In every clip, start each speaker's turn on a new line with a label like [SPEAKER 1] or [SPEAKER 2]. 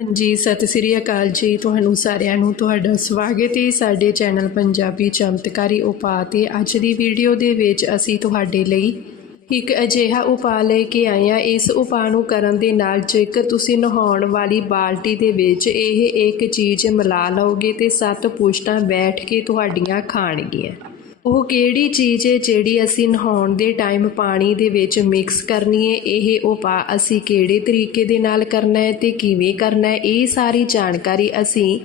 [SPEAKER 1] ਜੀ, ਸਤਿ ਸ੍ਰੀ ਅਕਾਲ ਜੀ। ਤੁਹਾਨੂੰ ਸਾਰਿਆਂ ਨੂੰ ਤੁਹਾਡਾ ਸਵਾਗਤ ਹੈ ਸਾਡੇ ਚੈਨਲ ਪੰਜਾਬੀ ਚਮਤਕਾਰੀ ਉਪਾਅ ਤੇ ਅੱਜ ਦੀ ਵੀਡੀਓ ਦੇ ਵਿੱਚ ਅਸੀਂ ਤੁਹਾਡੇ ਲਈ ਇੱਕ ਅਜਿਹਾ ਉਪਾਅ ਲੈ ਕੇ ਆਏ ਹਾਂ। ਇਸ ਉਪਾਅ ਨੂੰ ਕਰਨ ਦੇ ਨਾਲ ਜੇਕਰ ਤੁਸੀਂ ਨਹਾਉਣ ਵਾਲੀ ਬਾਲਟੀ ਦੇ ਵਿੱਚ ਇਹ ਇੱਕ ਚੀਜ਼ ਮਿਲਾ ਲਓਗੇ ਤੇ ਸੱਤ ਪੁਸ਼ਤਾਂ ਬੈਠ ਕੇ ਤੁਹਾਡੀਆਂ ਖਾਣਗੀਆਂ। ਉਹ ਕਿਹੜੀ ਚੀਜ਼ ਹੈ ਜਿਹੜੀ ਅਸੀਂ ਨਹਾਉਣ ਦੇ ਟਾਈਮ ਪਾਣੀ ਦੇ ਵਿੱਚ ਮਿਕਸ ਕਰਨੀ ਹੈ? ਇਹ ਉਪਾਅ ਅਸੀਂ ਕਿਹੜੇ ਤਰੀਕੇ ਦੇ ਨਾਲ ਕਰਨਾ ਹੈ ਤੇ ਕਿਵੇਂ ਕਰਨਾ ਹੈ? ਇਹ ਸਾਰੀ ਜਾਣਕਾਰੀ ਅਸੀਂ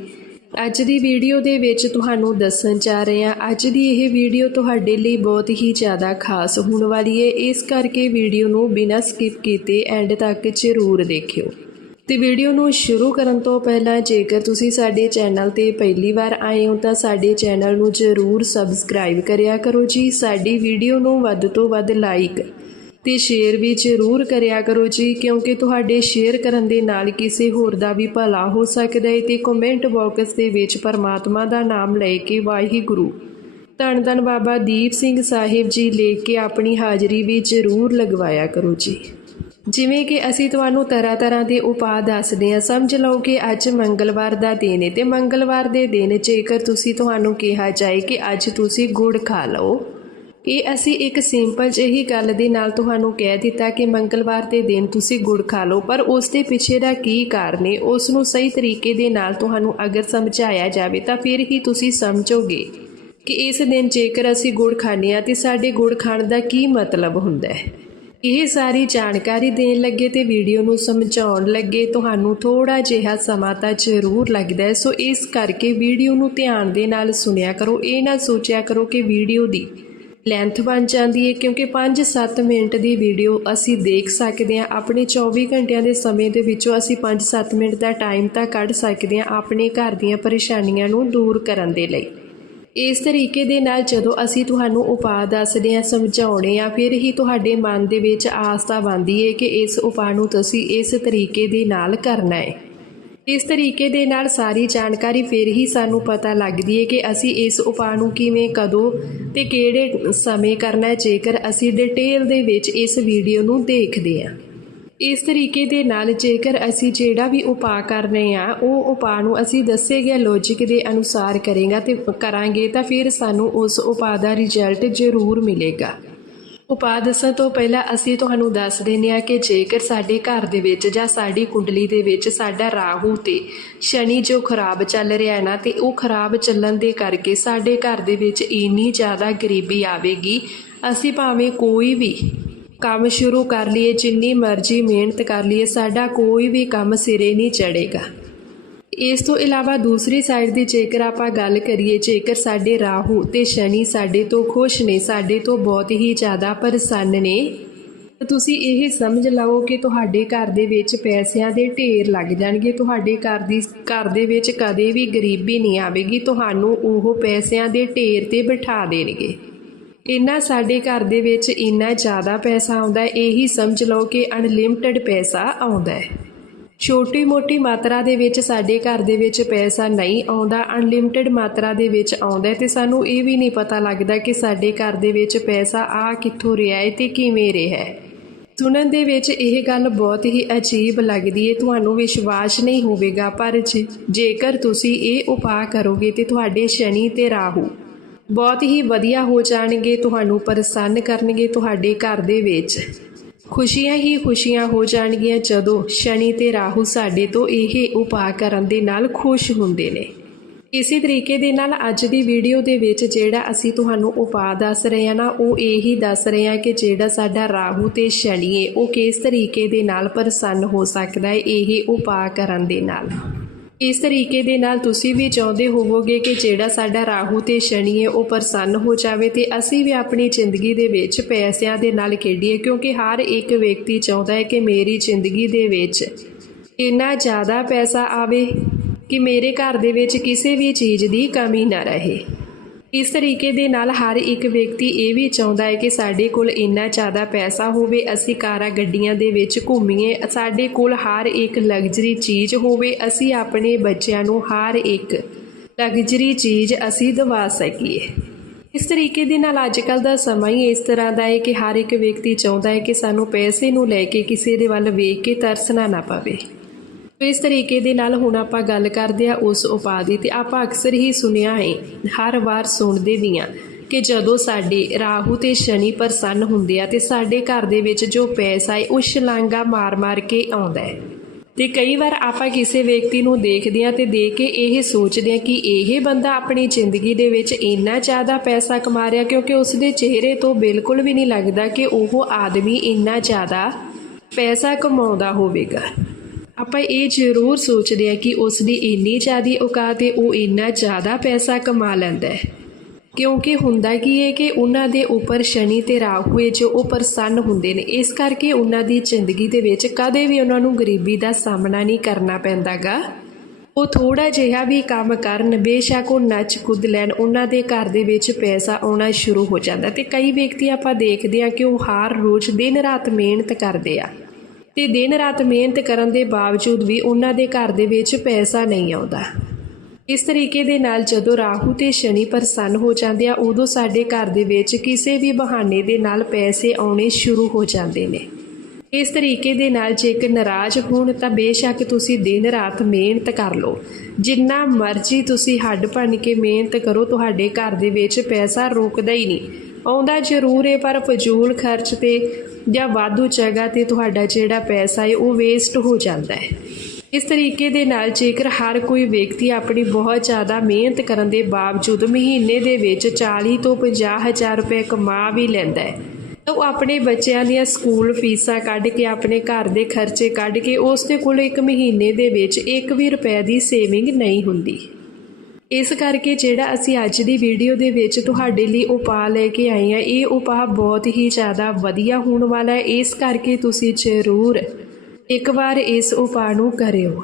[SPEAKER 1] ਅੱਜ ਦੀ ਵੀਡੀਓ ਦੇ ਵਿੱਚ ਤੁਹਾਨੂੰ ਦੱਸਣ ਜਾ ਰਹੇ ਹਾਂ। ਅੱਜ ਦੀ ਇਹ ਵੀਡੀਓ ਤੁਹਾਡੇ ਲਈ ਬਹੁਤ ਹੀ ਜ਼ਿਆਦਾ ਖਾਸ ਹੋਣ ਵਾਲੀ ਹੈ। ਇਸ ਕਰਕੇ ਵੀਡੀਓ ਨੂੰ ਬਿਨਾਂ ਸਕਿਪ ਕੀਤੇ ਐਂਡ ਤੱਕ ਜ਼ਰੂਰ ਦੇਖਿਓ। ਤੇ ਵੀਡੀਓ ਨੂੰ ਸ਼ੁਰੂ ਕਰਨ ਤੋਂ ਪਹਿਲਾਂ ਜੇਕਰ ਤੁਸੀਂ ਸਾਡੇ ਚੈਨਲ ਤੇ ਪਹਿਲੀ ਵਾਰ ਆਏ ਹੋ ਤਾਂ ਸਾਡੇ ਚੈਨਲ ਨੂੰ ਜ਼ਰੂਰ ਸਬਸਕ੍ਰਾਈਬ ਕਰਿਆ ਕਰੋ ਜੀ। ਸਾਡੀ ਵੀਡੀਓ ਨੂੰ ਵੱਧ ਤੋਂ ਵੱਧ ਲਾਈਕ ਤੇ ਸ਼ੇਅਰ ਵੀ ਜ਼ਰੂਰ ਕਰਿਆ ਕਰੋ ਜੀ, ਕਿਉਂਕਿ ਤੁਹਾਡੇ ਸ਼ੇਅਰ ਕਰਨ ਦੇ ਨਾਲ ਕਿਸੇ ਹੋਰ ਦਾ ਵੀ ਭਲਾ ਹੋ ਸਕਦਾ ਹੈ ਤੇ ਕਮੈਂਟ ਬਾਕਸ ਦੇ ਵਿੱਚ ਪਰਮਾਤਮਾ ਦਾ ਨਾਮ ਲੈ ਕੇ ਵਾਹਿਗੁਰੂ। ਧੰਨ ਧੰਨ ਬਾਬਾ ਦੀਪ ਸਿੰਘ ਸਾਹਿਬ ਜੀ ਲੈ ਕੇ ਆਪਣੀ ਹਾਜ਼ਰੀ ਵੀ ਜ਼ਰੂਰ ਲਗਵਾਇਆ ਕਰੋ ਜੀ। ਜਿਵੇਂ ਕਿ ਅਸੀਂ ਤੁਹਾਨੂੰ ਤਰ੍ਹਾਂ ਤਰ੍ਹਾਂ ਦੇ ਉਪਾਅ ਦੱਸਦੇ ਹਾਂ। ਸਮਝ ਲਓ ਕਿ ਅੱਜ ਮੰਗਲਵਾਰ ਦਾ ਦਿਨ ਹੈ ਤੇ ਮੰਗਲਵਾਰ ਦੇ ਦਿਨ ਜੇਕਰ ਤੁਸੀਂ ਤੁਹਾਨੂੰ ਕਿਹਾ ਜਾਏ ਕਿ ਅੱਜ ਤੁਸੀਂ ਗੁੜ ਖਾ ਲਓ, ਇਹ ਅਸੀਂ ਇੱਕ ਸਿੰਪਲ ਜਿਹੀ ਗੱਲ ਦੇ ਨਾਲ ਤੁਹਾਨੂੰ ਕਹਿ ਦਿੱਤਾ ਕਿ ਮੰਗਲਵਾਰ ਦੇ ਦਿਨ ਤੁਸੀਂ ਗੁੜ ਖਾ ਲਓ, ਪਰ ਉਸ ਦੇ ਪਿੱਛੇ ਦਾ ਕੀ ਕਾਰਨ ਹੈ, ਉਸ ਨੂੰ ਸਹੀ ਤਰੀਕੇ ਦੇ ਨਾਲ ਤੁਹਾਨੂੰ ਅਗਰ ਸਮਝਾਇਆ ਜਾਵੇ ਤਾਂ ਫਿਰ ਹੀ ਤੁਸੀਂ ਸਮਝੋਗੇ ਕਿ ਇਸ ਦਿਨ ਜੇਕਰ ਅਸੀਂ ਗੁੜ ਖਾਂਦੇ ਹਾਂ ਤੇ ਸਾਡੇ ਗੁੜ ਖਾਣ ਦਾ ਕੀ ਮਤਲਬ ਹੁੰਦਾ ਹੈ। ਇਹ ਸਾਰੀ ਜਾਣਕਾਰੀ ਦੇਣ ਲੱਗੇ ਤੇ ਵੀਡੀਓ ਨੂੰ ਸਮਝਾਉਣ ਲੱਗੇ, ਤੁਹਾਨੂੰ ਥੋੜਾ ਜਿਹਾ ਸਮਾਂ ਤਾਂ ਜ਼ਰੂਰ ਲੱਗਦਾ ਹੈ। ਸੋ ਇਸ ਕਰਕੇ ਵੀਡੀਓ ਨੂੰ ਧਿਆਨ ਦੇ ਨਾਲ ਸੁਣਿਆ ਕਰੋ। ਇਹ ਨਾ ਸੋਚਿਆ ਕਰੋ ਕਿ ਵੀਡੀਓ ਦੀ ਲੈਂਥ ਬਣ ਜਾਂਦੀ ਹੈ, ਕਿਉਂਕਿ 5-7 ਮਿੰਟ ਦੀ ਵੀਡੀਓ ਅਸੀਂ ਦੇਖ ਸਕਦੇ ਹਾਂ। ਆਪਣੇ 24 ਘੰਟਿਆਂ ਦੇ ਸਮੇਂ ਦੇ ਵਿੱਚੋਂ ਅਸੀਂ 5-7 ਮਿੰਟ ਦਾ ਟਾਈਮ ਤਾਂ ਕੱਢ ਸਕਦੇ ਹਾਂ ਆਪਣੇ ਘਰ ਦੀਆਂ ਪਰੇਸ਼ਾਨੀਆਂ ਨੂੰ ਦੂਰ ਕਰਨ ਦੇ ਲਈ। ਇਸ ਤਰੀਕੇ ਦੇ ਨਾਲ ਜਦੋਂ ਅਸੀਂ ਤੁਹਾਨੂੰ ਉਪਾਅ ਦੱਸਦੇ ਹਾਂ ਸਮਝਾਉਣੇ ਆ ਫਿਰ ਹੀ ਤੁਹਾਡੇ ਮਨ ਦੇ ਵਿੱਚ ਆਸਤਾ ਬਣਦੀ ਹੈ ਕਿ ਇਸ ਉਪਾਅ ਨੂੰ ਤੁਸੀਂ ਇਸ ਤਰੀਕੇ ਦੇ ਨਾਲ ਕਰਨਾ ਹੈ ਇਸ ਤਰੀਕੇ ਦੇ ਨਾਲ ਸਾਰੀ ਜਾਣਕਾਰੀ ਫਿਰ ਹੀ ਸਾਨੂੰ ਪਤਾ ਲੱਗਦੀ ਹੈ ਕਿ ਅਸੀਂ ਇਸ ਉਪਾਅ ਨੂੰ ਕਿਵੇਂ, ਕਦੋਂ ਤੇ ਕਿਹੜੇ ਸਮੇਂ ਕਰਨਾ ਹੈ ਜੇਕਰ ਅਸੀਂ ਡਿਟੇਲ ਦੇ ਵਿੱਚ ਇਸ ਵੀਡੀਓ ਨੂੰ ਦੇਖਦੇ ਹਾਂ। ਇਸ ਤਰੀਕੇ ਦੇ ਨਾਲ ਜੇਕਰ ਅਸੀਂ ਜਿਹੜਾ ਵੀ ਉਪਾਅ ਕਰ ਰਹੇ ਹਾਂ ਉਹ ਉਪਾਅ ਨੂੰ ਅਸੀਂ ਦੱਸੇ ਗਏ ਲੌਜੀਕ ਦੇ ਅਨੁਸਾਰ ਕਰੇਗਾ ਤੇ ਕਰਾਂਗੇ ਤਾਂ ਫਿਰ ਸਾਨੂੰ ਉਸ ਉਪਾਅ ਦਾ ਰਿਜ਼ਲਟ ਜ਼ਰੂਰ ਮਿਲੇਗਾ। ਉਪਾਅ ਦੱਸਣ ਤੋਂ ਪਹਿਲਾਂ ਅਸੀਂ ਤੁਹਾਨੂੰ ਦੱਸ ਦਿੰਦੇ ਹਾਂ ਕਿ ਜੇਕਰ ਸਾਡੇ ਘਰ ਦੇ ਵਿੱਚ ਜਾਂ ਸਾਡੀ ਕੁੰਡਲੀ ਦੇ ਵਿੱਚ ਸਾਡਾ ਰਾਹੂ ਤੇ ਸ਼ਨੀ ਜੋ ਖਰਾਬ ਚੱਲ ਰਿਹਾ ਹੈ ਨਾ, ਤੇ ਉਹ ਖਰਾਬ ਚੱਲਣ ਦੇ ਕਰਕੇ ਸਾਡੇ ਘਰ ਦੇ ਵਿੱਚ ਇੰਨੀ ਜ਼ਿਆਦਾ ਗਰੀਬੀ ਆਵੇਗੀ, ਅਸੀਂ ਭਾਵੇਂ ਕੋਈ ਵੀ ਕੰਮ ਸ਼ੁਰੂ ਕਰ ਲਈਏ, ਜਿੰਨੀ ਮਰਜ਼ੀ ਮਿਹਨਤ ਕਰ ਲਈਏ, ਸਾਡਾ ਕੋਈ ਵੀ ਕੰਮ ਸਿਰੇ ਨਹੀਂ ਚੜੇਗਾ ਇਸ ਤੋਂ ਇਲਾਵਾ ਦੂਸਰੀ ਸਾਈਡ ਦੀ ਜੇਕਰ ਆਪਾਂ ਗੱਲ ਕਰੀਏ, ਜੇਕਰ ਸਾਡੇ ਰਾਹੂ ਤੇ ਸ਼ਨੀ ਸਾਡੇ ਤੋਂ ਖੁਸ਼ ਨੇ, ਸਾਡੇ ਤੋਂ ਬਹੁਤ ਹੀ ਜ਼ਿਆਦਾ ਪ੍ਰਸੰਨ ਨੇ, ਤਾਂ ਤੁਸੀਂ ਇਹ ਸਮਝ ਲਓ ਕਿ ਤੁਹਾਡੇ ਘਰ ਦੇ ਵਿੱਚ ਪੈਸਿਆਂ ਦੇ ਢੇਰ ਲੱਗ ਜਾਣਗੇ। ਤੁਹਾਡੇ ਘਰ ਦੀ, ਘਰ ਦੇ ਵਿੱਚ ਕਦੇ ਵੀ ਗਰੀਬੀ ਨਹੀਂ ਆਵੇਗੀ। ਤੁਹਾਨੂੰ ਉਹ ਪੈਸਿਆਂ ਦੇ ਢੇਰ ਤੇ ਬਿਠਾ ਦੇਣਗੇ। ਇੰਨਾ ਸਾਡੇ ਘਰ ਦੇ ਵਿੱਚ ਇੰਨਾ ਜ਼ਿਆਦਾ ਪੈਸਾ ਆਉਂਦਾ ਹੈ, ਇਹੀ ਸਮਝ ਲਓ ਕਿ ਅਨਲਿਮਟਿਡ ਪੈਸਾ ਆਉਂਦਾ ਹੈ। ਛੋਟੀ ਮੋਟੀ ਮਾਤਰਾ ਦੇ ਵਿੱਚ ਸਾਡੇ ਘਰ ਦੇ ਵਿੱਚ ਪੈਸਾ ਨਹੀਂ ਆਉਂਦਾ ਅਨਲਿਮਟਿਡ ਮਾਤਰਾ ਦੇ ਵਿੱਚ ਆਉਂਦਾ ਹੈ ਤੇ ਸਾਨੂੰ ਇਹ ਵੀ ਨਹੀਂ ਪਤਾ ਲੱਗਦਾ ਕਿ ਸਾਡੇ ਘਰ ਦੇ ਵਿੱਚ ਪੈਸਾ ਆ ਕਿੱਥੋਂ ਰਿਹਾ ਹੈ ਤੇ ਕਿਵੇਂ ਰਿਹਾ ਹੈ। ਸੁਣਨ ਦੇ ਵਿੱਚ ਇਹ ਗੱਲ ਬਹੁਤ ਹੀ ਅਜੀਬ ਲੱਗਦੀ ਹੈ, ਤੁਹਾਨੂੰ ਵਿਸ਼ਵਾਸ ਨਹੀਂ ਹੋਵੇਗਾ, ਪਰ ਜੇ- ਜੇਕਰ ਤੁਸੀਂ ਇਹ ਉਪਾਅ ਕਰੋਗੇ ਤੇ ਤੁਹਾਡੇ ਸ਼ਨੀ ਤੇ ਰਾਹੂ ਬਹੁਤ ਹੀ ਵਧੀਆ ਹੋ ਜਾਣਗੇ, ਤੁਹਾਨੂੰ ਪ੍ਰਸੰਨ ਕਰਨਗੇ ਤੁਹਾਡੇ ਘਰ ਦੇ ਵਿੱਚ। ਖੁਸ਼ੀਆਂ ਹੀ ਖੁਸ਼ੀਆਂ ਹੋ ਜਾਣਗੀਆਂ ਜਦੋਂ ਸ਼ਨੀ ਤੇ ਰਾਹੂ ਸਾਡੇ ਤੋਂ ਇਹ ਉਪਾਅ ਕਰਨ ਦੇ ਨਾਲ ਖੁਸ਼ ਹੁੰਦੇ ਨੇ। ਇਸੇ ਤਰੀਕੇ ਦੇ ਨਾਲ ਅੱਜ ਦੀ ਵੀਡੀਓ ਦੇ ਵਿੱਚ ਜਿਹੜਾ ਅਸੀਂ ਤੁਹਾਨੂੰ ਉਪਾਅ ਦੱਸ ਰਹੇ ਹਾਂ ਨਾ, ਉਹ ਇਹੀ ਦੱਸ ਰਹੇ ਹਾਂ ਕਿ ਜਿਹੜਾ ਸਾਡਾ ਰਾਹੂ ਤੇ ਸ਼ਨੀ ਹੈ, ਉਹ ਕਿਸ ਤਰੀਕੇ ਦੇ ਨਾਲ ਪ੍ਰਸੰਨ ਹੋ ਸਕਦਾ ਹੈ ਇਹ ਉਪਾਅ ਕਰਨ ਦੇ ਨਾਲ। ਇਸ ਤਰੀਕੇ ਦੇ ਨਾਲ ਤੁਸੀਂ ਵੀ ਚਾਹੁੰਦੇ ਹੋਵੋਗੇ ਕਿ ਜਿਹੜਾ ਸਾਡਾ ਰਾਹੂ ਤੇ ਸ਼ਨੀ ਹੈ, ਉਹ ਪ੍ਰਸੰਨ ਹੋ ਜਾਵੇ ਤੇ ਅਸੀਂ ਵੀ ਆਪਣੀ ਜ਼ਿੰਦਗੀ ਦੇ ਵਿੱਚ ਪੈਸਿਆਂ ਦੇ ਨਾਲ ਖੇਡੀਏ, ਕਿਉਂਕਿ ਹਰ ਇੱਕ ਵਿਅਕਤੀ ਚਾਹੁੰਦਾ ਹੈ ਕਿ ਮੇਰੀ ਜ਼ਿੰਦਗੀ ਦੇ ਵਿੱਚ ਇੰਨਾ ਜ਼ਿਆਦਾ ਪੈਸਾ ਆਵੇ ਕਿ ਮੇਰੇ ਘਰ ਦੇ ਵਿੱਚ ਕਿਸੇ ਵੀ ਚੀਜ਼ ਦੀ ਕਮੀ ਨਾ ਰਹੇ। ਇਸ ਤਰੀਕੇ ਦੇ ਨਾਲ ਹਰ ਇੱਕ ਵਿਅਕਤੀ ਇਹ ਵੀ ਚਾਹੁੰਦਾ ਹੈ ਕਿ ਸਾਡੇ ਕੋਲ ਇੰਨਾ ਜ਼ਿਆਦਾ ਪੈਸਾ ਹੋਵੇ, ਅਸੀਂ ਕਾਰਾਂ ਗੱਡੀਆਂ ਦੇ ਵਿੱਚ ਘੁੰਮੀਏ, ਸਾਡੇ ਕੋਲ ਹਰ ਇੱਕ ਲਗਜ਼ਰੀ ਚੀਜ਼ ਹੋਵੇ, ਅਸੀਂ ਆਪਣੇ ਬੱਚਿਆਂ ਨੂੰ ਹਰ ਇੱਕ ਲਗਜ਼ਰੀ ਚੀਜ਼ ਅਸੀਂ ਦਵਾ ਸਕੀਏ। ਇਸ ਤਰੀਕੇ ਦੇ ਨਾਲ ਅੱਜ ਕੱਲ ਦਾ ਸਮਾਂ ਹੀ ਇਸ ਤਰ੍ਹਾਂ ਦਾ ਹੈ ਕਿ ਹਰ ਇੱਕ ਵਿਅਕਤੀ ਚਾਹੁੰਦਾ ਹੈ ਕਿ ਸਾਨੂੰ ਪੈਸੇ ਨੂੰ ਲੈ ਕੇ ਕਿਸੇ ਦੇ ਵੱਲ ਵੇਖ ਕੇ ਤਰਸਣਾ ਨਾ ਪਵੇ। ਇਸ ਤਰੀਕੇ ਦੇ ਨਾਲ ਹੁਣ ਆਪਾਂ ਗੱਲ ਕਰਦੇ ਆ ਉਸ ਉਪਾਅ ਦੀ ਤੇ ਆਪਾਂ ਅਕਸਰ ਹੀ ਸੁਣਿਆ ਹੈ, ਹਰ ਵਾਰ ਸੁਣਦੇ ਵੀ ਆ ਕਿ ਜਦੋਂ ਸਾਡੇ ਰਾਹੂ ਤੇ ਸ਼ਨੀ ਪ੍ਰਸੰਨ ਹੁੰਦੇ ਆ ਤੇ ਸਾਡੇ ਘਰ ਦੇ ਵਿੱਚ ਜੋ ਪੈਸਾ ਹੈ, ਉਹ ਛਲਾਂਗਾ ਮਾਰ-ਮਾਰ ਕੇ ਆਉਂਦਾ ਹੈ। ਤੇ ਕਈ ਵਾਰ ਆਪਾਂ ਕਿਸੇ ਵਿਅਕਤੀ ਨੂੰ ਦੇਖਦੇ ਆ ਤੇ ਦੇਖ ਕੇ ਇਹ ਸੋਚਦੇ ਆ ਕਿ ਇਹ ਬੰਦਾ ਆਪਣੀ ਜ਼ਿੰਦਗੀ ਦੇ ਵਿੱਚ ਇੰਨਾ ਜ਼ਿਆਦਾ ਪੈਸਾ ਕਮਾ ਰਿਹਾ ਕਿਉਂਕਿ ਉਸ ਦੇ ਚਿਹਰੇ ਤੋਂ ਬਿਲਕੁਲ ਵੀ ਨਹੀਂ ਲੱਗਦਾ ਕਿ ਉਹ ਆਦਮੀ ਇੰਨਾ ਜ਼ਿਆਦਾ ਪੈਸਾ ਕਮਾਉਂਦਾ ਹੋਵੇਗਾ। ਆਪਾਂ ਇਹ ਜ਼ਰੂਰ ਸੋਚਦੇ ਆ ਕਿ ਉਸ ਦੀ ਇੰਨੀ ਜ਼ਿਆਦੀ ਔਕਾਤ ਹੈ ਉਹ ਇੰਨਾ ਜ਼ਿਆਦਾ ਪੈਸਾ ਕਮਾ ਲੈਂਦਾ ਹੈ। ਕਿਉਂਕਿ ਹੁੰਦਾ ਕੀ ਹੈ ਕਿ ਉਹਨਾਂ ਦੇ ਉੱਪਰ ਸ਼ਨੀ ਤੇ ਰਾਹੂ ਹੈ ਜੋ ਉਹ ਪ੍ਰਸੰਨ ਹੁੰਦੇ ਨੇ, ਇਸ ਕਰਕੇ ਉਹਨਾਂ ਦੀ ਜ਼ਿੰਦਗੀ ਦੇ ਵਿੱਚ ਕਦੇ ਵੀ ਉਹਨਾਂ ਨੂੰ ਗਰੀਬੀ ਦਾ ਸਾਹਮਣਾ ਨਹੀਂ ਕਰਨਾ ਪੈਂਦਾਗਾ ਉਹ ਥੋੜਾ ਜਿਹਾ ਵੀ ਕੰਮ ਕਰਨ, ਬੇਸ਼ੱਕ ਉਹ ਨੱਚ ਕੁੱਦ ਲੈਣ, ਉਹਨਾਂ ਦੇ ਘਰ ਦੇ ਵਿੱਚ ਪੈਸਾ ਆਉਣਾ ਸ਼ੁਰੂ ਹੋ ਜਾਂਦਾ ਤੇ ਕਈ ਵਿਅਕਤੀ ਆਪਾਂ ਦੇਖਦੇ ਆ ਕਿ ਉਹ ਹਰ ਰੋਜ਼ ਦਿਨ ਰਾਤ ਮਿਹਨਤ ਕਰਦੇ ਆ। ਤੇ ਦਿਨ ਰਾਤ ਮਿਹਨਤ ਕਰਨ ਦੇ ਬਾਵਜੂਦ ਵੀ ਉਹਨਾਂ ਦੇ ਘਰ ਦੇ ਵਿੱਚ ਪੈਸਾ ਨਹੀਂ ਆਉਂਦਾ। ਇਸ ਤਰੀਕੇ ਦੇ ਨਾਲ ਜਦੋਂ ਰਾਹੂ ਤੇ ਸ਼ਨੀ ਪ੍ਰਸੰਨ ਹੋ ਜਾਂਦੇ ਆ ਉਦੋਂ ਸਾਡੇ ਘਰ ਦੇ ਵਿੱਚ ਕਿਸੇ ਵੀ ਬਹਾਨੇ ਦੇ ਨਾਲ ਪੈਸੇ ਆਉਣੇ ਸ਼ੁਰੂ ਹੋ ਜਾਂਦੇ ਨੇ। ਇਸ ਤਰੀਕੇ ਦੇ ਨਾਲ ਜੇਕਰ ਨਾਰਾਜ਼ ਹੋਣ, ਤਾਂ ਬੇਸ਼ੱਕ ਤੁਸੀਂ ਦਿਨ ਰਾਤ ਮਿਹਨਤ ਕਰ ਲਓ। ਜਿੰਨਾ ਮਰਜ਼ੀ ਤੁਸੀਂ ਹੱਡ ਭੰਨ ਕੇ ਮਿਹਨਤ ਕਰੋ, ਤੁਹਾਡੇ ਘਰ ਦੇ ਵਿੱਚ ਪੈਸਾ ਰੁਕਦਾ ਹੀ ਨਹੀਂ। ਆਉਂਦਾ ਜ਼ਰੂਰ ਹੈ ਪਰ ਫਜ਼ੂਲ ਖਰਚ ਤੇ ਜਾਂ ਵਾਧੂ ਜਗ੍ਹਾ ਤੇ ਤੁਹਾਡਾ ਜਿਹੜਾ ਪੈਸਾ ਹੈ ਉਹ ਵੇਸਟ ਹੋ ਜਾਂਦਾ ਹੈ ਇਸ ਤਰੀਕੇ ਦੇ ਨਾਲ ਜੇਕਰ ਹਰ ਕੋਈ ਵਿਅਕਤੀ ਆਪਣੀ ਬਹੁਤ ਜ਼ਿਆਦਾ ਮਿਹਨਤ ਕਰਨ ਦੇ ਬਾਵਜੂਦ ਮਹੀਨੇ ਦੇ ਵਿੱਚ 40 ਤੋਂ 50 ਹਜ਼ਾਰ ਰੁਪਏ ਕਮਾ ਵੀ ਲੈਂਦਾ ਹੈ ਤਾਂ ਉਹ ਆਪਣੇ ਬੱਚਿਆਂ ਦੀਆਂ ਸਕੂਲ ਫੀਸਾਂ ਕੱਢ ਕੇ, ਆਪਣੇ ਘਰ ਦੇ ਖਰਚੇ ਕੱਢ ਕੇ, ਉਸ ਦੇ ਕੋਲ ਇੱਕ ਮਹੀਨੇ ਦੇ ਵਿੱਚ 1 ਵੀ ਰੁਪਏ ਦੀ ਸੇਵਿੰਗ ਨਹੀਂ ਹੁੰਦੀ। ਇਸ ਕਰਕੇ ਜਿਹੜਾ ਅਸੀਂ ਅੱਜ ਦੀ ਵੀਡੀਓ ਦੇ ਵਿੱਚ ਤੁਹਾਡੇ ਲਈ ਉਪਾਅ ਲੈ ਕੇ ਆਏ ਆ ਇਹ ਉਪਾਅ ਬਹੁਤ ਹੀ ਜ਼ਿਆਦਾ ਵਧੀਆ ਹੋਣ ਵਾਲਾ ਹੈ। ਇਸ ਕਰਕੇ ਤੁਸੀਂ ਜ਼ਰੂਰ ਇੱਕ ਵਾਰ ਇਸ ਉਪਾਅ ਨੂੰ ਕਰਿਓ।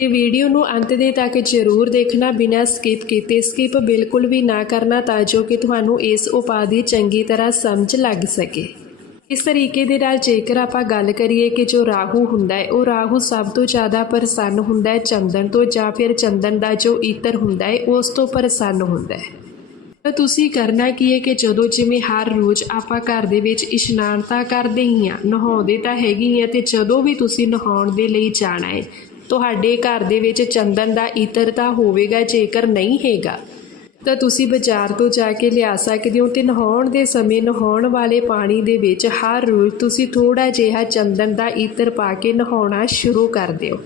[SPEAKER 1] ਇਹ ਵੀਡੀਓ ਨੂੰ ਅੰਤ ਦੇ ਤੱਕ ਜ਼ਰੂਰ ਦੇਖਣਾ, ਬਿਨਾਂ ਸਕਿਪ ਕੀਤੇ। ਸਕਿਪ ਬਿਲਕੁਲ ਵੀ ਨਾ ਕਰਨਾ ਤਾਂ ਜੋ ਕਿ ਤੁਹਾਨੂੰ ਇਸ ਉਪਾਅ ਦੀ ਚੰਗੀ ਤਰ੍ਹਾਂ ਸਮਝ ਲੱਗ ਸਕੇ। ਇਸ ਤਰੀਕੇ ਦੇ ਨਾਲ ਜੇਕਰ ਆਪਾਂ ਗੱਲ ਕਰੀਏ ਕਿ ਜੋ ਰਾਹੂ ਹੁੰਦਾ ਹੈ, ਉਹ ਰਾਹੂ ਸਭ ਤੋਂ ਜ਼ਿਆਦਾ ਪ੍ਰਸੰਨ ਹੁੰਦਾ ਹੈ ਚੰਦਨ ਤੋਂ ਜਾਂ ਫਿਰ ਚੰਦਨ ਦਾ ਜੋ ਈਤਰ ਹੁੰਦਾ ਹੈ, ਉਸ ਤੋਂ ਪ੍ਰਸੰਨ ਹੁੰਦਾ ਹੈ। ਤਾਂ ਤੁਸੀਂ ਕਰਨਾ ਕੀ ਹੈ ਕਿ ਜਦੋਂ ਜਿਵੇਂ ਹਰ ਰੋਜ਼ ਆਪਾਂ ਘਰ ਦੇ ਵਿੱਚ ਇਸ਼ਨਾਨ ਤਾਂ ਕਰਦੇ ਹੀ ਆ ਨਹਾਉਂਦੇ ਤਾਂ ਹੈਗੇ ਹੀ ਆ ਤੇ ਜਦੋਂ ਵੀ ਤੁਸੀਂ ਨਹਾਉਣ ਦੇ ਲਈ ਜਾਣਾ ਹੈ, ਤੁਹਾਡੇ ਘਰ ਦੇ ਵਿੱਚ ਚੰਦਨ ਦਾ ਇਤਰ ਤਾਂ ਹੋਵੇਗਾ ਜੇਕਰ ਨਹੀਂ ਹੈਗਾ। ਤਾਂ ਤੁਸੀਂ ਬਾਜ਼ਾਰ ਤੋਂ ਜਾ ਕੇ ਲਿਆ ਸਕਦੇ ਹੋ ਤੇ ਨਹਾਉਣ ਦੇ ਸਮੇਂ ਨਹਾਉਣ ਵਾਲੇ ਪਾਣੀ ਦੇ ਵਿੱਚ ਹਰ ਰੋਜ਼ ਤੁਸੀਂ ਥੋੜਾ ਜਿਹਾ ਚੰਦਨ ਦਾ ਇਤਰ ਪਾ ਕੇ ਨਹਾਉਣਾ ਸ਼ੁਰੂ ਕਰ ਦਿਓ।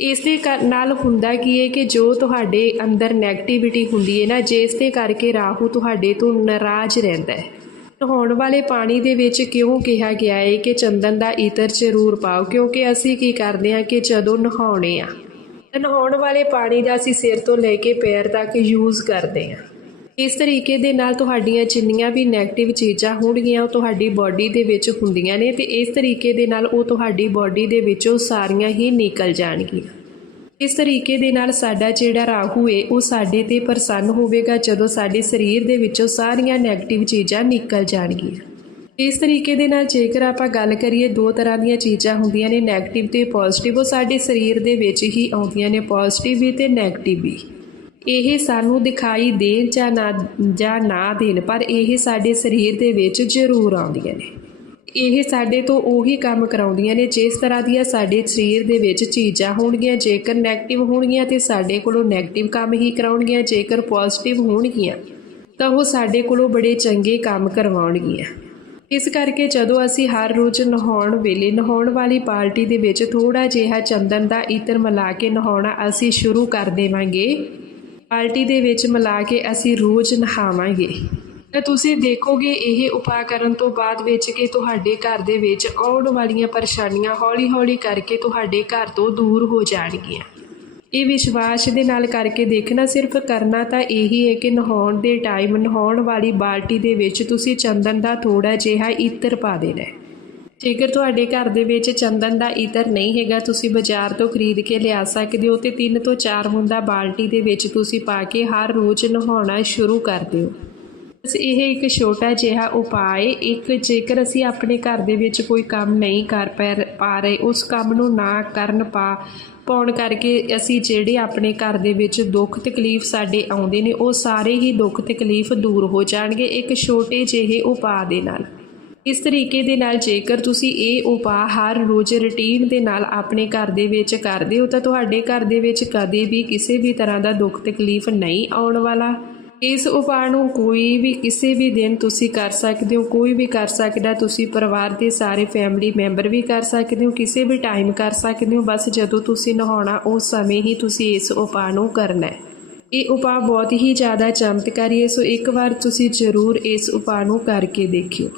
[SPEAKER 1] ਇਸ ਦੇ ਕਰ- ਨਾਲ ਹੁੰਦਾ ਕੀ ਹੈ ਕਿ ਜੋ ਤੁਹਾਡੇ ਅੰਦਰ 네ਗੇਟਿਵਿਟੀ ਹੁੰਦੀ ਹੈ ਨਾ, ਜਿਸ ਦੇ ਕਰਕੇ ਰਾਹੂ ਤੁਹਾਡੇ ਤੋਂ ਨਾਰਾਜ਼ ਰਹਿੰਦਾ ਹੈ। ਨਹਾਉਣ ਵਾਲੇ ਪਾਣੀ ਦੇ ਵਿੱਚ ਕਿਉਂ ਕਿਹਾ ਗਿਆ ਹੈ ਕਿ ਚੰਦਨ ਦਾ ਇਤਰ ਜ਼ਰੂਰ ਪਾਓ? ਕਿਉਂਕਿ ਅਸੀਂ ਕੀ ਕਰਦੇ ਹਾਂ ਕਿ ਜਦੋਂ ਨਹਾਉਣੇ ਆ ਨਹਾਉਣ ਵਾਲੇ ਪਾਣੀ ਦਾ ਅਸੀਂ ਸਿਰ ਤੋਂ ਲੈ ਕੇ ਪੈਰ ਤੱਕ ਯੂਜ਼ ਕਰਦੇ ਹਾਂ। ਇਸ ਤਰੀਕੇ ਦੇ ਨਾਲ ਤੁਹਾਡੀਆਂ ਜਿੰਨੀਆਂ ਵੀ 네ਗੇਟਿਵ ਚੀਜ਼ਾਂ ਹੋਣਗੀਆਂ, ਉਹ ਤੁਹਾਡੀ ਬਾਡੀ ਦੇ ਵਿੱਚ ਹੁੰਦੀਆਂ ਨੇ ਤੇ ਇਸ ਤਰੀਕੇ ਦੇ ਨਾਲ ਉਹ ਤੁਹਾਡੀ ਬਾਡੀ ਦੇ ਵਿੱਚੋਂ ਸਾਰੀਆਂ ਹੀ ਨਿਕਲ ਜਾਣਗੀਆਂ। ਇਸ ਤਰੀਕੇ ਦੇ ਨਾਲ ਸਾਡਾ ਜਿਹੜਾ ਰਾਹੂ ਹੈ ਉਹ ਸਾਡੇ ਤੇ ਪ੍ਰਸੰਨ ਹੋਵੇਗਾ ਜਦੋਂ ਸਾਡੇ ਸਰੀਰ ਦੇ ਵਿੱਚੋਂ ਸਾਰੀਆਂ 네ਗੇਟਿਵ ਚੀਜ਼ਾਂ ਨਿਕਲ ਜਾਣਗੀਆਂ। ਇਸ ਤਰੀਕੇ ਦੇ ਨਾਲ ਜੇਕਰ ਆਪਾਂ ਗੱਲ ਕਰੀਏ, ਦੋ ਤਰ੍ਹਾਂ ਦੀਆਂ ਚੀਜ਼ਾਂ ਹੁੰਦੀਆਂ ਨੇ 네ਗੇਟਿਵ ਤੇ ਪੋਜ਼ਿਟਿਵ ਉਹ ਸਾਡੇ ਸਰੀਰ ਦੇ ਵਿੱਚ ਹੀ ਆਉਂਦੀਆਂ ਨੇ ਪੋਜ਼ਿਟਿਵ ਵੀ ਤੇ 네ਗੇਟਿਵ ਵੀ। ਇਹ ਸਾਨੂੰ ਦਿਖਾਈ ਦੇਣ ਜਾਂ ਨਾ ਜਾਂ ਨਾ ਦੇਣ, ਪਰ ਇਹ ਸਾਡੇ ਸਰੀਰ ਦੇ ਵਿੱਚ ਜ਼ਰੂਰ ਆਉਂਦੀਆਂ ਨੇ। ਇਹ ਸਾਡੇ ਤੋਂ ਉਹੀ ਕੰਮ ਕਰਾਉਂਦੀਆਂ ਨੇ, ਜਿਸ ਤਰ੍ਹਾਂ ਦੀਆਂ ਸਾਡੇ ਸਰੀਰ ਦੇ ਵਿੱਚ ਚੀਜ਼ਾਂ ਹੋਣਗੀਆਂ, ਜੇਕਰ 네ਗੇਟਿਵ ਹੋਣਗੀਆਂ ਤੇ ਸਾਡੇ ਕੋਲੋਂ 네ਗੇਟਿਵ ਕੰਮ ਹੀ ਕਰਾਉਣਗੀਆਂ, ਜੇਕਰ ਪੋਜ਼ਿਟਿਵ ਹੋਣਗੀਆਂ, ਤਾਂ ਉਹ ਸਾਡੇ ਕੋਲੋਂ ਬੜੇ ਚੰਗੇ ਕੰਮ ਕਰਵਾਉਣਗੀਆਂ। ਇਸ ਕਰਕੇ ਜਦੋਂ ਅਸੀਂ ਹਰ ਰੋਜ਼ ਨਹਾਉਣ ਵੇਲੇ ਨਹਾਉਣ ਵਾਲੀ ਪਾਰਟੀ ਦੇ ਵਿੱਚ ਥੋੜਾ ਜਿਹਾ ਚੰਦਨ ਦਾ ਇਤਰ ਮਿਲਾ ਕੇ ਨਹਾਉਣਾ ਅਸੀਂ ਸ਼ੁਰੂ ਕਰ ਦੇਵਾਂਗੇ। ਪਾਰਟੀ ਦੇ ਵਿੱਚ ਮਿਲਾ ਕੇ ਅਸੀਂ ਰੋਜ਼ ਨਹਾਵਾਂਗੇ। ਤਾਂ ਤੁਸੀਂ ਦੇਖੋਗੇ ਇਹ ਉਪਾਅ ਕਰਨ ਤੋਂ ਬਾਅਦ ਵਿੱਚ ਕਿ ਤੁਹਾਡੇ ਘਰ ਦੇ ਵਿੱਚ ਆਉਣ ਵਾਲੀਆਂ ਪਰੇਸ਼ਾਨੀਆਂ ਹੌਲੀ-ਹੌਲੀ ਕਰਕੇ ਤੁਹਾਡੇ ਘਰ ਤੋਂ ਦੂਰ ਹੋ ਜਾਣਗੀਆਂ। ਇਹ ਵਿਸ਼ਵਾਸ ਦੇ ਨਾਲ ਕਰਕੇ ਦੇਖਣਾ ਸਿਰਫ ਕਰਨਾ ਤਾਂ ਇਹੀ ਹੈ ਕਿ ਨਹਾਉਣ ਦੇ ਟਾਈਮ ਨਹਾਉਣ ਵਾਲੀ ਬਾਲਟੀ ਦੇ ਵਿੱਚ ਤੁਸੀਂ ਚੰਦਨ ਦਾ ਥੋੜਾ ਜਿਹਾ ਇਤਰ ਪਾ ਦੇਣਾ ਹੈ। ਜੇਕਰ ਤੁਹਾਡੇ ਘਰ ਦੇ ਵਿੱਚ ਚੰਦਨ ਦਾ ਇਤਰ ਨਹੀਂ ਹੈਗਾ, ਤੁਸੀਂ ਬਾਜ਼ਾਰ ਤੋਂ ਖਰੀਦ ਕੇ ਲਿਆ ਸਕਦੇ ਹੋ ਤੇ 3 ਤੋਂ 4 ਮੁੰਦਾ ਬਾਲਟੀ ਦੇ ਵਿੱਚ ਤੁਸੀਂ ਪਾ ਕੇ ਹਰ ਰੋਜ਼ ਨਹਾਉਣਾ ਸ਼ੁਰੂ ਕਰ ਦਿਓ। ਬਸ ਇਹ ਇੱਕ ਛੋਟਾ ਜਿਹਾ ਉਪਾਅ ਇੱਕ, ਜੇਕਰ ਅਸੀਂ ਆਪਣੇ ਘਰ ਦੇ ਵਿੱਚ ਕੋਈ ਕੰਮ ਨਹੀਂ ਕਰ ਪੈ- ਪਾ ਰਹੇ, ਉਸ ਕੰਮ ਨੂੰ ਨਾ ਕਰਨ ਪਾ ਪਾਉਣ ਕਰਕੇ ਅਸੀਂ ਜਿਹੜੇ ਆਪਣੇ ਘਰ ਦੇ ਵਿੱਚ ਦੁੱਖ ਤਕਲੀਫ ਸਾਡੇ ਆਉਂਦੇ ਨੇ, ਉਹ ਸਾਰੇ ਹੀ ਦੁੱਖ ਤਕਲੀਫ ਦੂਰ ਹੋ ਜਾਣਗੇ। ਇੱਕ ਛੋਟੇ ਜਿਹੇ ਉਪਾਅ ਦੇ ਨਾਲ। ਇਸ ਤਰੀਕੇ ਦੇ ਨਾਲ ਜੇਕਰ ਤੁਸੀਂ ਇਹ ਉਪਾਅ ਹਰ ਰੋਜ਼ ਰੁਟੀਨ ਦੇ ਨਾਲ ਆਪਣੇ ਘਰ ਦੇ ਵਿੱਚ ਕਰਦੇ ਹੋ, ਤਾਂ ਤੁਹਾਡੇ ਘਰ ਦੇ ਵਿੱਚ ਕਦੇ ਵੀ ਕਿਸੇ ਵੀ ਤਰ੍ਹਾਂ ਦਾ ਦੁੱਖ ਤਕਲੀਫ ਨਹੀਂ ਆਉਣ ਵਾਲਾ। ਇਸ ਉਪਾਅ ਨੂੰ ਕੋਈ ਵੀ ਕਿਸੇ ਵੀ ਦਿਨ ਤੁਸੀਂ ਕਰ ਸਕਦੇ ਹੋ, ਕੋਈ ਵੀ ਕਰ ਸਕਦਾ, ਤੁਸੀਂ ਪਰਿਵਾਰ ਦੇ ਸਾਰੇ ਫੈਮਿਲੀ ਮੈਂਬਰ ਵੀ ਕਰ ਸਕਦੇ ਹੋ, ਕਿਸੇ ਵੀ ਟਾਈਮ ਕਰ ਸਕਦੇ ਹੋ, ਬਸ ਜਦੋਂ ਤੁਸੀਂ ਨਹਾਉਣਾ, ਉਸ ਸਮੇਂ ਹੀ ਤੁਸੀਂ ਇਸ ਉਪਾਅ ਨੂੰ ਕਰਨਾ ਹੈ। ਇਹ ਉਪਾਅ ਬਹੁਤ ਹੀ ਜ਼ਿਆਦਾ ਚਮਤਕਾਰੀ ਹੈ, ਸੋ ਇੱਕ ਵਾਰ ਤੁਸੀਂ ਜ਼ਰੂਰ ਇਸ ਉਪਾਅ ਨੂੰ ਕਰਕੇ ਦੇਖਿਓ।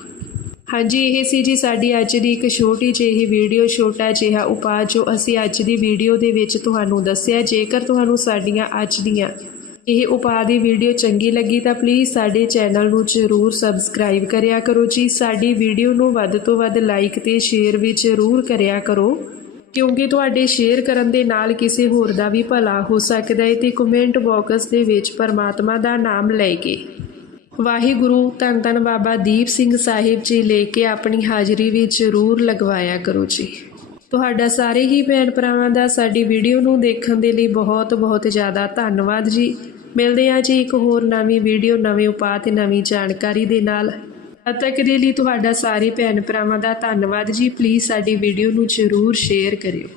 [SPEAKER 1] ਹਾਂਜੀ, ਇਹ ਸੀ ਜੀ ਸਾਡੀ ਅੱਜ ਦੀ ਇੱਕ ਛੋਟੀ ਜਿਹੀ ਵੀਡੀਓ ਛੋਟਾ ਜਿਹਾ ਉਪਾਅ ਜੋ ਅਸੀਂ ਅੱਜ ਦੀ ਵੀਡੀਓ ਦੇ ਵਿੱਚ ਤੁਹਾਨੂੰ ਦੱਸਿਆ। ਜੇਕਰ ਤੁਹਾਨੂੰ ਸਾਡੀਆਂ ਅੱਜ ਦੀਆਂ ਇਹ ਉਪਾਅ ਦੀ ਵੀਡੀਓ ਚੰਗੀ ਲੱਗੀ ਤਾਂ ਪਲੀਜ਼ ਸਾਡੇ ਚੈਨਲ ਨੂੰ ਜ਼ਰੂਰ ਸਬਸਕ੍ਰਾਈਬ ਕਰਿਆ ਕਰੋ ਜੀ। ਸਾਡੀ ਵੀਡੀਓ ਨੂੰ ਵੱਧ ਤੋਂ ਵੱਧ ਲਾਈਕ ਤੇ ਸ਼ੇਅਰ ਵੀ ਜ਼ਰੂਰ ਕਰਿਆ ਕਰੋ। ਕਿਉਂਕਿ ਤੁਹਾਡੇ ਸ਼ੇਅਰ ਕਰਨ ਦੇ ਨਾਲ ਕਿਸੇ ਹੋਰ ਦਾ ਵੀ ਭਲਾ ਹੋ ਸਕਦਾ ਹੈ ਤੇ ਕਮੈਂਟ ਬਾਕਸ ਦੇ ਵਿੱਚ ਪਰਮਾਤਮਾ ਦਾ ਨਾਮ ਲੈ ਕੇ। ਵਾਹਿਗੁਰੂ, ਧੰਨ ਧੰਨ ਬਾਬਾ ਦੀਪ ਸਿੰਘ ਸਾਹਿਬ ਜੀ ਲੈ ਕੇ ਆਪਣੀ ਹਾਜ਼ਰੀ ਵੀ ਜ਼ਰੂਰ ਲਗਵਾਇਆ ਕਰੋ ਜੀ। ਤੁਹਾਡਾ ਸਾਰੇ ਹੀ ਭੈਣ ਭਰਾਵਾਂ ਦਾ ਸਾਡੀ ਵੀਡੀਓ ਨੂੰ ਦੇਖਣ ਦੇ ਲਈ ਬਹੁਤ ਬਹੁਤ ਜ਼ਿਆਦਾ ਧੰਨਵਾਦ ਜੀ। ਮਿਲਦੇ ਹਾਂ ਜੀ ਇੱਕ ਹੋਰ ਨਵੀਂ ਵੀਡੀਓ, ਨਵੇਂ ਉਪਾਅ ਤੇ ਨਵੀਂ ਜਾਣਕਾਰੀ ਦੇ ਨਾਲ। ਤਦ ਤੱਕ ਦੇ ਲਈ ਤੁਹਾਡਾ ਸਾਰੇ ਭੈਣ ਭਰਾਵਾਂ ਦਾ ਧੰਨਵਾਦ ਜੀ। ਪਲੀਜ਼ ਸਾਡੀ ਵੀਡੀਓ ਨੂੰ ਜ਼ਰੂਰ ਸ਼ੇਅਰ ਕਰਿਓ।